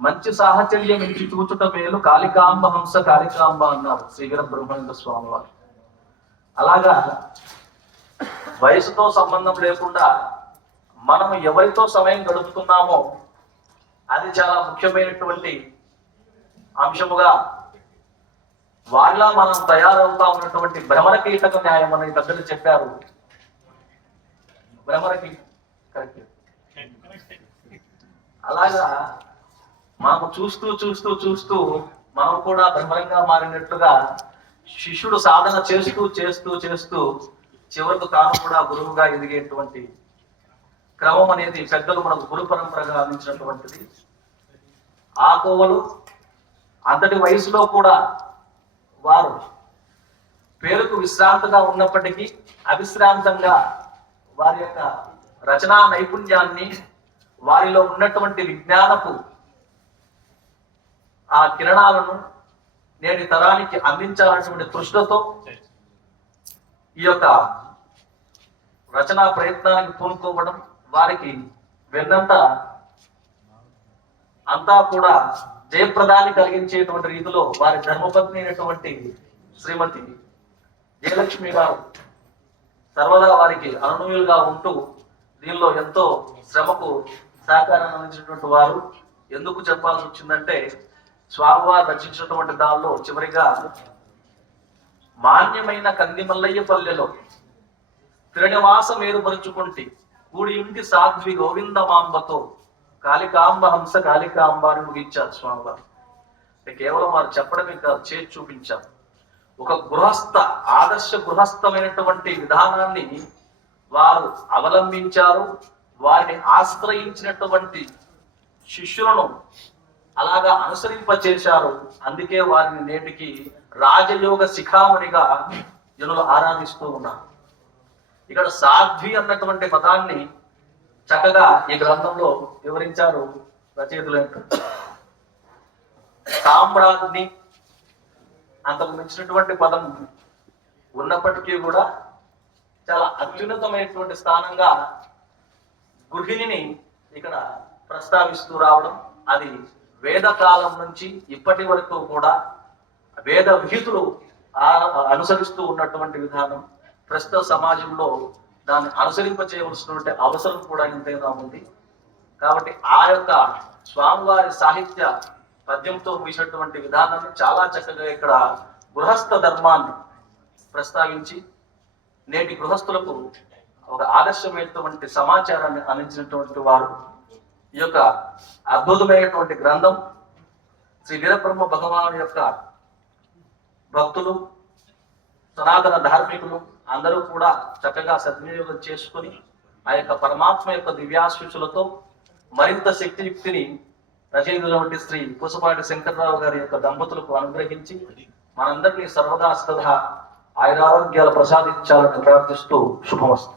మంచి సాహచర్యం నుంచి చూచుట మేలు కాళికాంబ హంస కాళికాంబ అన్నారు శ్రీగిర బ్రహ్మేంద్ర స్వామి వారు. అలాగా వయసుతో సంబంధం లేకుండా మనం ఎవరితో సమయం గడుపుతున్నామో అది చాలా ముఖ్యమైనటువంటి అంశముగా వారిలా మనం తయారవుతా ఉన్నటువంటి భ్రమర కీటక న్యాయం అని పెద్దలు చెప్పారు. భ్రమర కరెక్ట్. అలాగా మనము చూస్తూ చూస్తూ చూస్తూ మనం కూడా భ్రమరంగా మారినట్లుగా శిష్యుడు సాధన చేస్తూ చేస్తూ చేస్తూ చివరికి తాను కూడా గురువుగా ఎదిగేటువంటి క్రమం అనేది పెద్దలు మనకు గురు పరంపరగా అందించినటువంటిది. ఆ కోవలు అంతటి వయసులో కూడా వారు పేరుకు విశ్రాంతగా ఉన్నప్పటికీ అవిశ్రాంతంగా వారి యొక్క రచనా నైపుణ్యాన్ని, వారిలో ఉన్నటువంటి విజ్ఞానపు ఆ కిరణాలను నేటి తరానికి అందించాలన్నటువంటి తృష్ణతో ఈ యొక్క రచనా ప్రయత్నానికి పూనుకోవడం, వారికి వెన్నంత అంతా కూడా జయప్రదాన్ని కలిగించేటువంటి రీతిలో వారి ధర్మపత్ని అయినటువంటి శ్రీమతి జయలక్ష్మి గారు సర్వదా వారికి అనునూయులుగా ఉంటూ దీనిలో ఎంతో శ్రమకు సహకారాన్ని అందించినటువంటి వారు. ఎందుకు చెప్పాల్సి వచ్చిందంటే స్వామివారు రచించినటువంటి దానిలో చివరిగా మాన్యమైన కందిమల్లయ్య పల్లెలో స్థిరనివాసం ఏర్పరుచుకుంటే కూడి ఇంటి సాధ్వి గోవిందమాంబతో కాళికాంబ హంస కాళికాంబ అని ముగించారు స్వామివారు. కేవలం వారు చెప్పడమే కాదు, చేసి చూపించారు. ఒక గృహస్థ ఆదర్శ గృహస్థమైనటువంటి విధానాన్ని వారు అవలంబించారు. వారిని ఆశ్రయించినటువంటి శిష్యులను అలాగా అనుసరింపచేశారు. అందుకే వారిని నేటికి రాజయోగ శిఖామణిగా జనులు ఆరాధిస్తూ ఉన్నారు. ఇక్కడ సాధ్వి అన్నటువంటి పదాన్ని చక్కగా ఈ గ్రంథంలో వివరించారు రచయితలు. సామ్రాజ్ఞి అంతకు మించినటువంటి పదం ఉన్నప్పటికీ కూడా చాలా అత్యున్నతమైనటువంటి స్థానంగా గృహిణిని ఇక్కడ ప్రస్తావిస్తూ రావడం, అది వేదకాలం నుంచి ఇప్పటి వరకు కూడా వేద విహితులు అనుసరిస్తూ ఉన్నటువంటి విధానం. ప్రస్తుత సమాజంలో దాన్ని అనుసరింప చేయవలసినటువంటి అవసరం కూడా ఎంతైనా ఉంది. కాబట్టి ఆ యొక్క స్వామివారి సాహిత్య పద్యంతో ముగిసినటువంటి విధానాన్ని చాలా చక్కగా ఇక్కడ గృహస్థ ధర్మాన్ని ప్రస్తావించి నేటి గృహస్థులకు ఒక ఆదర్శమైనటువంటి సమాచారాన్ని అందించినటువంటి వారు. ఈ యొక్క అద్భుతమైనటువంటి గ్రంథం శ్రీ వీరబ్రహ్మ భగవాను యొక్క భక్తులు, సనాతన ధార్మికులు అందరూ కూడా చక్కగా సద్వినియోగం చేసుకుని ఆ యొక్క పరమాత్మ యొక్క దివ్యాశీస్సులతో మరింత శక్తియుక్తిని రచయితటువంటి శ్రీ పూసపాటి శంకర్రావు గారి యొక్క దంపతులకు అనుగ్రహించి మనందరినీ సర్వదా సదా ఆయురారోగ్యాలు ప్రసాదించాలని ప్రార్థిస్తూ శుభమస్తు.